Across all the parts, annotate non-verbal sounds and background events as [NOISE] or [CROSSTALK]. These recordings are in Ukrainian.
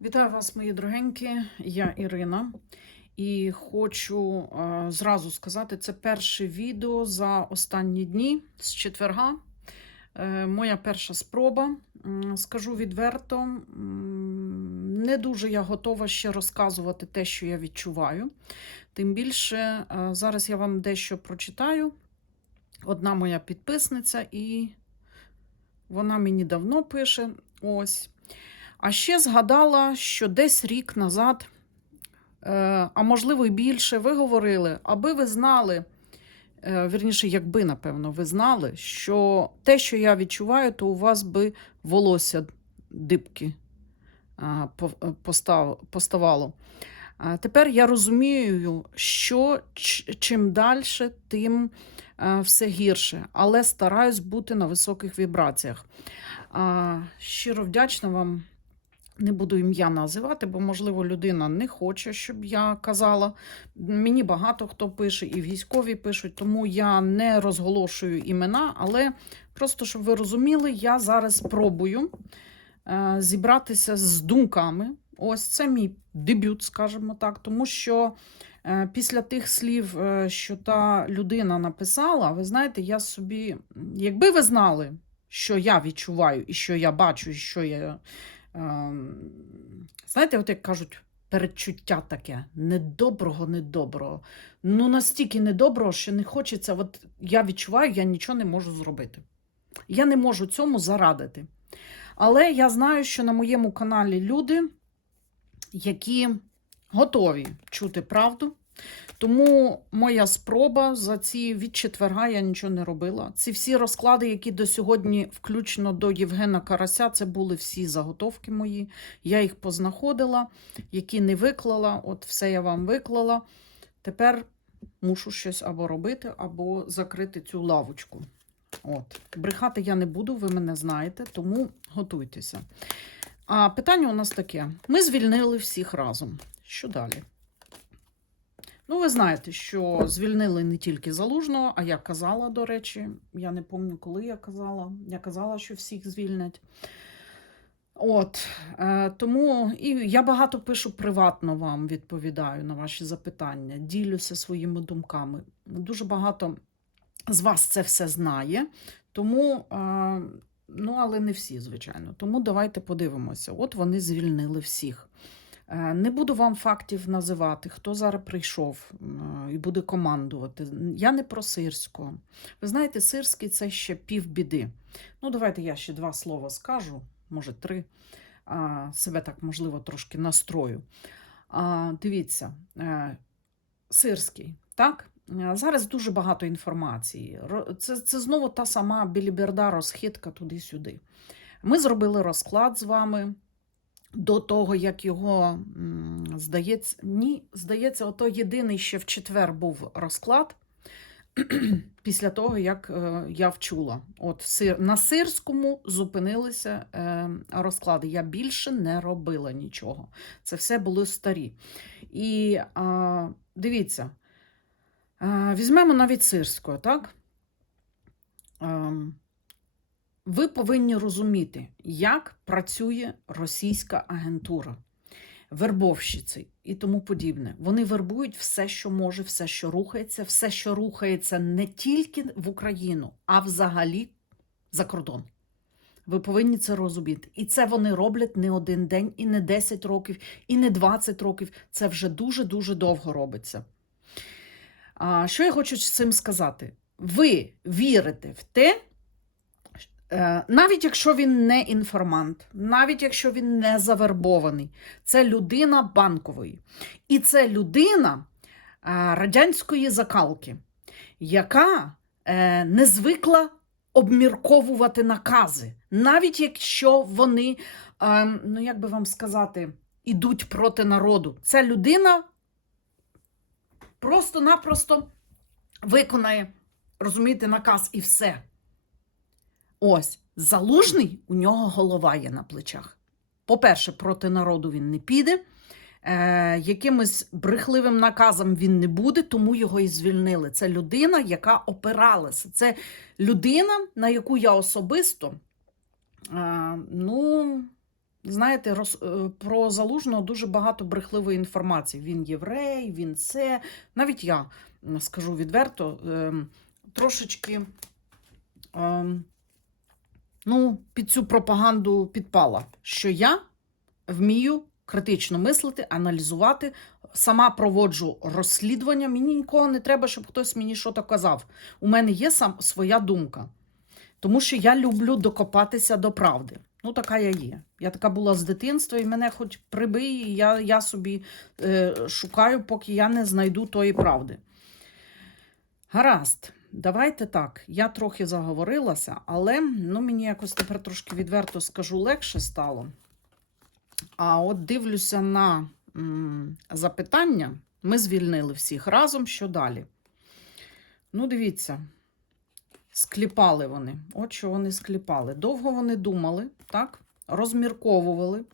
Вітаю вас, мої дорогенькі. Я Ірина. І хочу е, зразу сказати, це перше відео за останні дні з четверга. Е, моя перша спроба. Скажу відверто, не дуже я готова ще розказувати те, що я відчуваю. Тим більше, е, зараз я вам дещо прочитаю. Одна моя підписниця, і вона мені давно пише. Ось. А ще згадала, що десь рік назад, е, а можливо і більше, ви говорили, аби ви знали, е, вірніше, якби, напевно, ви знали, що те, що я відчуваю, то у вас би волосся дибки постав, поставало. Тепер я розумію, що чим далі, тим е, все гірше, але стараюсь бути на високих вібраціях. Щиро вдячна вам. Не буду ім'я називати, бо, можливо, людина не хоче, щоб я казала. Мені багато хто пише, і військові пишуть, тому я не розголошую імена, але просто щоб ви розуміли, я зараз спробую е, зібратися з думками. Ось це мій дебют, скажімо так, тому що е, після тих слів, е, що та людина написала, ви знаєте, я собі, якби ви знали, що я відчуваю, і що я бачу, і що я. Ем, знаєте, от як кажуть, передчуття таке недоброго, недоброго. Ну, настільки недоброго, що не хочеться. От я відчуваю, я нічого не можу зробити. Я не можу цьому зарадити. Але я знаю, що на моєму каналі люди, які готові чути правду. Тому моя спроба за ці від четверга я нічого не робила. Ці всі розклади, які до сьогодні, включно до Євгена Карася, це були всі заготовки мої. Я їх познаходила, які не виклала. От все я вам виклала. Тепер мушу щось або робити, або закрити цю лавочку. От. Брехати я не буду, ви мене знаєте, тому готуйтеся. А питання у нас таке: ми звільнили всіх разом. Що далі? Ну, ви знаєте, що звільнили не тільки залужного, а я казала, до речі, я не пам'ятаю, коли я казала. Я казала, що всіх звільнять. От е, тому і я багато пишу приватно вам, відповідаю на ваші запитання, ділюся своїми думками. Дуже багато з вас це все знає, тому, е, ну, але не всі, звичайно. Тому давайте подивимося. От вони звільнили всіх. Е, Не буду вам фактів називати, хто зараз прийшов е, і буде командувати. Я не про сирського. Ви знаєте, сирський це ще півбіди. Ну, давайте я ще два слова скажу, може три. Себе так, можливо, трошки настрою. Дивіться, е, сирський, так? Зараз дуже багато інформації. Це, це знову та сама біліберда розхитка туди-сюди. Ми зробили розклад з вами до того, як його, здається, ні, здається, ото єдиний ще в четвер був розклад [CLEARS THROAT] після того, як е, я вчула. От сир, на сирському зупинилися е, розклади. Я більше не робила нічого. Це все були старі. І а, дивіться, а, візьмемо навіть сирського, так? Ви повинні розуміти, як працює російська агентура, вербовщиці і тому подібне. Вони вербують все, що може, все, що рухається, все, що рухається не тільки в Україну, а взагалі за кордон. Ви повинні це розуміти. І це вони роблять не один день, і не 10 років, і не 20 років. Це вже дуже-дуже довго робиться. А, що я хочу цим сказати? Ви вірите в те, Навіть якщо він не інформант, навіть якщо він не завербований, це людина банкової. І це людина е, радянської закалки, яка е, не звикла обмірковувати накази, навіть якщо вони, е, ну як би вам сказати, ідуть проти народу. Ця людина просто-напросто виконає, розумієте, наказ і все. Ось, залужний, у нього голова є на плечах. По-перше, проти народу він не піде, е, якимось брехливим наказом він не буде, тому його і звільнили. Це людина, яка опиралася. Це людина, на яку я особисто, е, ну, знаєте, роз, е, про залужного дуже багато брехливої інформації. Він єврей, він це. Навіть я скажу відверто, ем, трошечки ем, ну, під цю пропаганду підпала, що я вмію критично мислити, аналізувати, сама проводжу розслідування. Мені нікого не треба, щоб хтось мені щось казав. У мене є сам своя думка. Тому що я люблю докопатися до правди. Ну, така я є. Я така була з дитинства, і мене хоч прибий, і я, я собі е, шукаю, поки я не знайду тої правди. Гаразд, давайте так. Я трохи заговорилася, але ну, мені якось тепер трошки відверто скажу, легше стало. А от дивлюся на м, запитання. Ми звільнили всіх разом. Що далі? Ну, дивіться, скліпали вони. От що вони скліпали. Довго вони думали, так? розмірковували.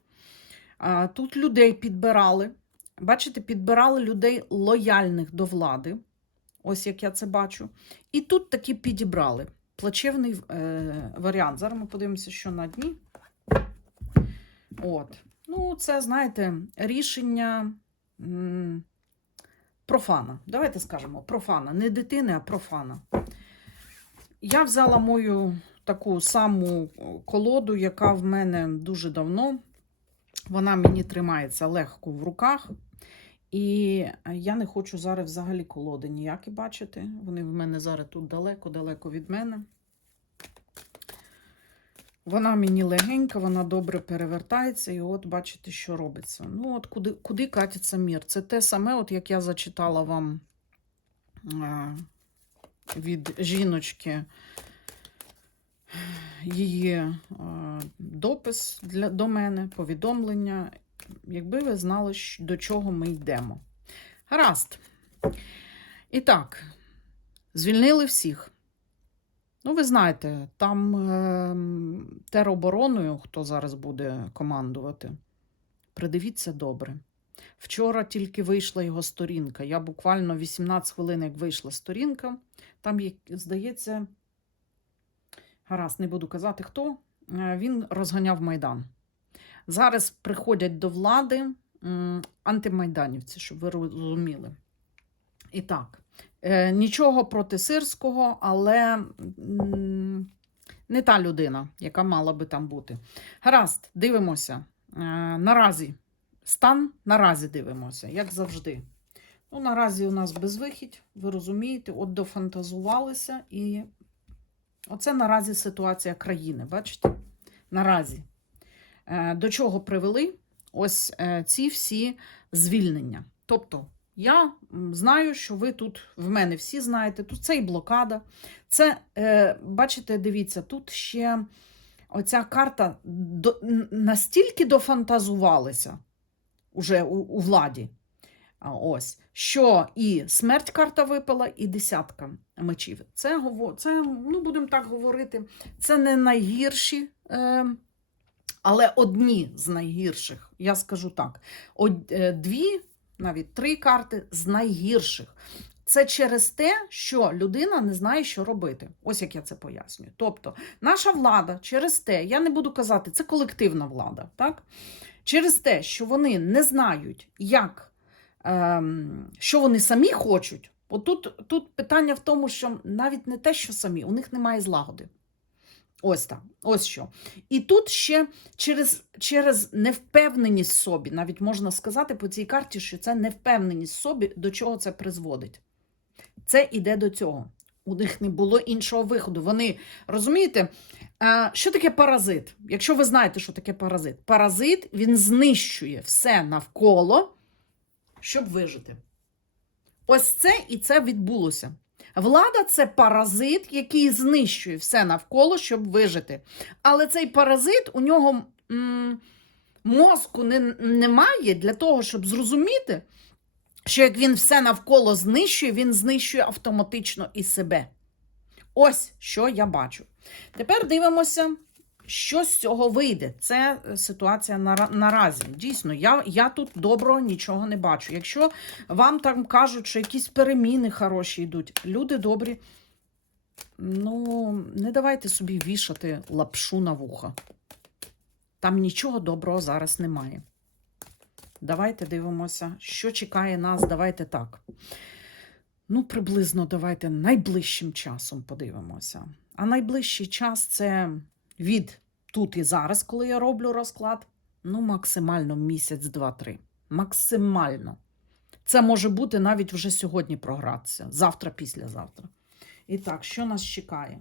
А, тут людей підбирали. Бачите, підбирали людей лояльних до влади. Ось як я це бачу. І тут таки підібрали. Плачевний е, варіант. Зараз ми подивимося, що на дні. От. Ну, це, знаєте, рішення м, профана. Давайте скажемо, профана. Не дитини, а профана. Я взяла мою таку саму колоду, яка в мене дуже давно. Вона мені тримається легко в руках. І я не хочу зараз взагалі колоди ніякі бачити. Вони в мене зараз тут далеко-далеко від мене. Вона мені легенька, вона добре перевертається, і от бачите, що робиться. Ну, от куди, куди катиться мір? Це те саме, от як я зачитала вам а, від жіночки її а, допис для, до мене, повідомлення. Якби ви знали, до чого ми йдемо. Гаразд. І так, звільнили всіх. Ну, ви знаєте, там е, теробороною, хто зараз буде командувати, придивіться добре. Вчора тільки вийшла його сторінка. Я буквально 18 хвилин, як вийшла сторінка, там, є, здається, гаразд, не буду казати хто, е, він розганяв Майдан. Зараз приходять до влади антимайданівці, щоб ви розуміли. І так, е, нічого проти сирського, але не та людина, яка мала би там бути. Гаразд, дивимося. Е, наразі стан наразі дивимося, як завжди. Ну, наразі у нас безвихідь, ви розумієте, от дофантазувалися, і оце наразі ситуація країни, бачите? Наразі. Е, До чого привели ось е, ці всі звільнення. Тобто, я знаю, що ви тут в мене всі знаєте, тут це і блокада. Це, е, бачите, дивіться, тут ще оця карта настільки дофантазувалася уже у, у владі. Ось, що і смерть карта випала, і десятка мечів. Це, це ну, будемо так говорити, це не найгірші. Е, але одні з найгірших, я скажу так: е, дві, навіть три карти з найгірших. Це через те, що людина не знає, що робити. Ось як я це пояснюю. Тобто, наша влада через те, я не буду казати, це колективна влада, так? Через те, що вони не знають, як, ем, що вони самі хочуть. От тут, тут питання в тому, що навіть не те, що самі, у них немає злагоди. Ось так, ось що. І тут ще через, через невпевненість собі, навіть можна сказати по цій карті, що це невпевненість собі, до чого це призводить. Це іде до цього. У них не було іншого виходу. Вони розумієте, що таке паразит? Якщо ви знаєте, що таке паразит, паразит він знищує все навколо, щоб вижити. Ось це і це відбулося. Влада це паразит, який знищує все навколо, щоб вижити. Але цей паразит у нього м, мозку не, немає для того, щоб зрозуміти, що як він все навколо знищує, він знищує автоматично і себе. Ось що я бачу. Тепер дивимося, що з цього вийде. Це е, ситуація нара- наразі. Дійсно, я, я тут доброго нічого не бачу. Якщо вам там кажуть, що якісь переміни хороші йдуть, люди добрі, ну, не давайте собі вішати лапшу на вуха. Там нічого доброго зараз немає. Давайте дивимося, що чекає нас. Давайте так. Ну, приблизно давайте найближчим часом подивимося. А найближчий час це від тут і зараз, коли я роблю розклад. Ну, максимально місяць, два-три. Максимально. Це може бути навіть вже сьогодні програтися, завтра, післязавтра. І так, що нас чекає?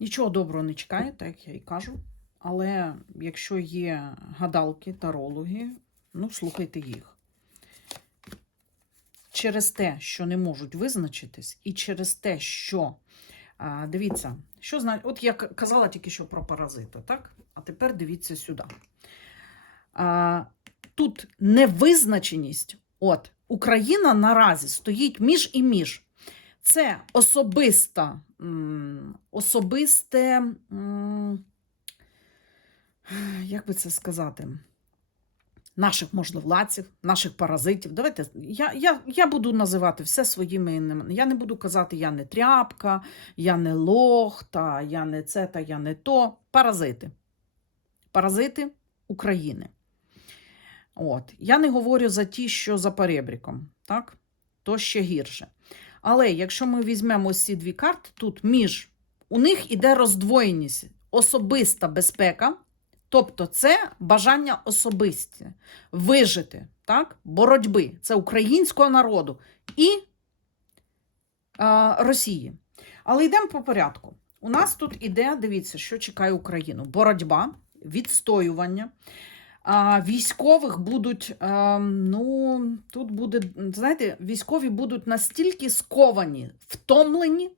Нічого доброго не чекає, так я і кажу. Але якщо є гадалки, тарологи, ну, слухайте їх. Через те, що не можуть визначитись, і через те, що а, дивіться, що зна... от я казала тільки що про паразита, так? А тепер дивіться сюди. А, тут невизначеність. От Україна наразі стоїть між і між. Це особиста, особисте, як би це сказати, наших можновладців, наших паразитів. Давайте я, я, я буду називати все своїми іменами. Я не буду казати, я не тряпка, я не лох, та я не це, та я не то. Паразити. Паразити України. От. Я не говорю за ті, що за перебріком, так? то ще гірше. Але якщо ми візьмемо ці дві карти, тут між у них іде роздвоєність, особиста безпека, тобто це бажання особисті, вижити, так? боротьби це українського народу і е, Росії. Але йдемо по порядку. У нас тут іде, дивіться, що чекає Україну: боротьба, відстоювання. А, військових будуть, ну, тут буде, знаєте, військові будуть настільки сковані, втомлені.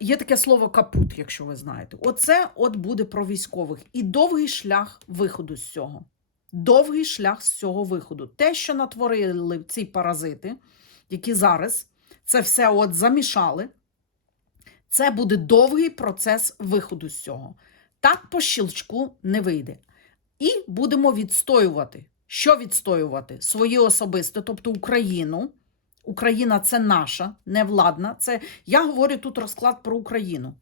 Є таке слово капут, якщо ви знаєте. Оце от буде про військових. І довгий шлях виходу з цього. Довгий шлях з цього виходу. Те, що натворили ці паразити, які зараз це все от замішали, це буде довгий процес виходу з цього. Так по щелчку не вийде. І будемо відстоювати. Що відстоювати? Свої особисте, тобто Україну. Україна це наша, не владна. Це я говорю тут розклад про Україну.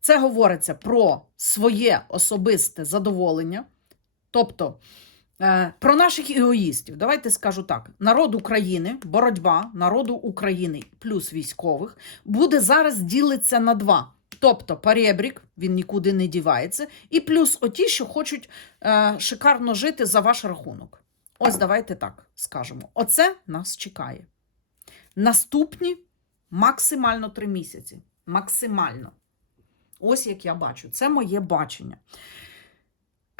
Це говориться про своє особисте задоволення, тобто е, про наших егоїстів. Давайте скажу так: народ України, боротьба народу України плюс військових буде зараз ділиться на два. Тобто перебрік, він нікуди не дівається, і плюс оті, що хочуть е, шикарно жити за ваш рахунок. Ось давайте так скажемо. Оце нас чекає. Наступні максимально три місяці. Максимально. Ось як я бачу. Це моє бачення.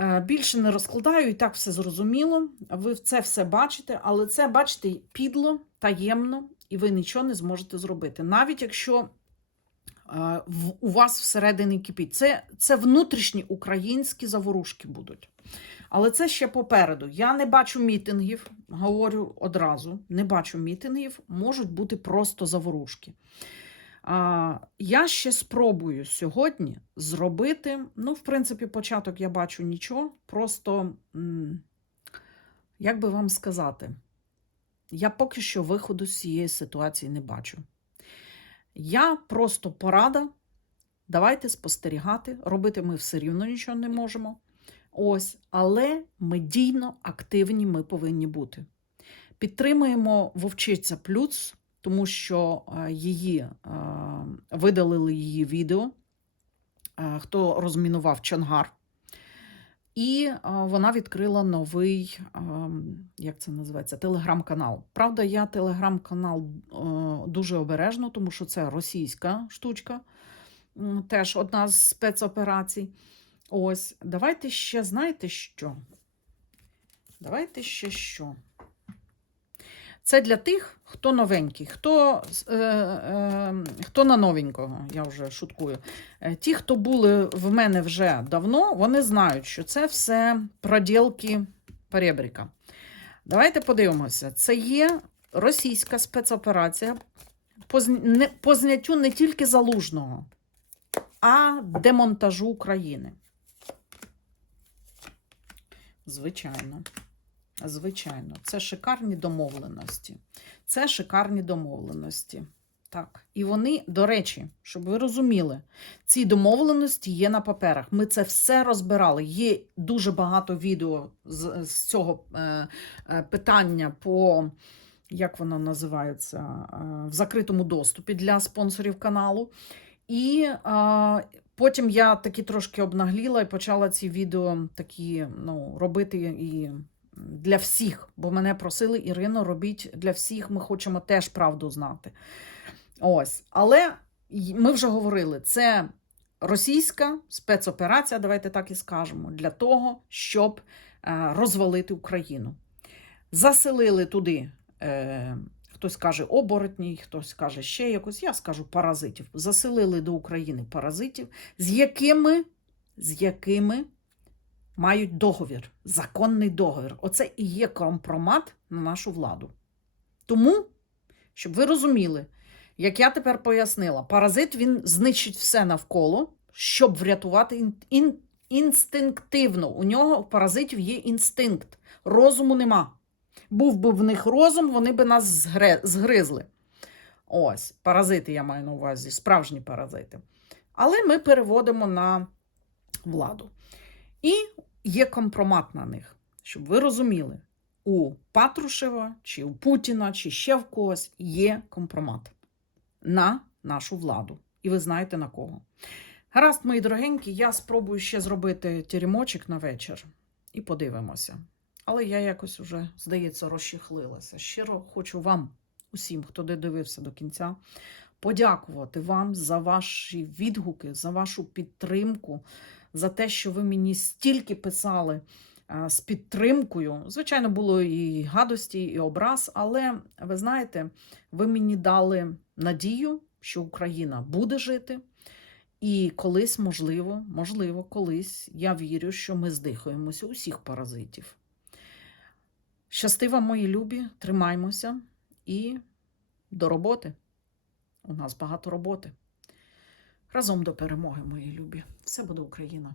Е, Більше не розкладаю, і так все зрозуміло. Ви це все бачите, але це, бачите, підло, таємно, і ви нічого не зможете зробити. Навіть якщо е, у вас всередині кипить. Це, це внутрішні українські заворушки будуть. Але це ще попереду. Я не бачу мітингів, говорю одразу: не бачу мітингів, можуть бути просто заворушки. А, я ще спробую сьогодні зробити. Ну, в принципі, початок я бачу нічого. Просто, як би вам сказати, я поки що виходу з цієї ситуації не бачу. Я просто порада. Давайте спостерігати. Робити ми все рівно нічого не можемо. Ось, але медійно активні ми повинні бути. Підтримуємо Вовчиця Плюс, тому що е, її е, видалили її відео, е, хто розмінував Чонгар. І вона відкрила новий, як це називається, телеграм-канал. Правда, я телеграм-канал дуже обережно, тому що це російська штучка, теж одна з спецоперацій. Ось, давайте ще, знаєте що? Давайте ще що. Це для тих, хто новенький, хто, е, е, хто на новенького, я вже шуткую. Е, Ті, хто були в мене вже давно, вони знають, що це все проділки перебріка. Давайте подивимося. Це є російська спецоперація по, не- по зняттю не тільки залужного, а демонтажу України. Звичайно. Звичайно, це шикарні домовленості. Це шикарні домовленості. Так. І вони, до речі, щоб ви розуміли, ці домовленості є на паперах. Ми це все розбирали. Є дуже багато відео з, з цього е, е, питання по, як воно називається, е, в закритому доступі для спонсорів каналу. І е, потім я таки трошки обнагліла і почала ці відео такі ну, робити і для всіх, бо мене просили Ірино, робіть для всіх. Ми хочемо теж правду знати. Ось, але ми вже говорили, це російська спецоперація, давайте так і скажемо, для того, щоб е, розвалити Україну. Заселили туди. Хтось каже оборотній, хтось каже ще якось, я скажу паразитів. Заселили до України паразитів, з якими, з якими мають договір, законний договір. Оце і є компромат на нашу владу. Тому, щоб ви розуміли, як я тепер пояснила, паразит він знищить все навколо, щоб врятувати ін, ін, інстинктивно. У нього в паразитів є інстинкт, розуму нема. Був би в них розум, вони би нас згризли. Ось, паразити я маю на увазі, справжні паразити. Але ми переводимо на владу. І є компромат на них, щоб ви розуміли, у Патрушева, чи у Путіна, чи ще в когось є компромат на нашу владу. І ви знаєте на кого. Гаразд, мої дорогенькі, я спробую ще зробити тірімочок на вечір і подивимося. Але я якось уже, здається, розчехлилася. Щиро хочу вам, усім, хто додивився до кінця, подякувати вам за ваші відгуки, за вашу підтримку, за те, що ви мені стільки писали а, з підтримкою. Звичайно, було і гадості, і образ, але ви знаєте, ви мені дали надію, що Україна буде жити. І колись, можливо, можливо, колись я вірю, що ми здихаємося усіх паразитів. Щасти вам, мої любі, тримаймося і до роботи. У нас багато роботи. Разом до перемоги, мої любі. Все буде Україна!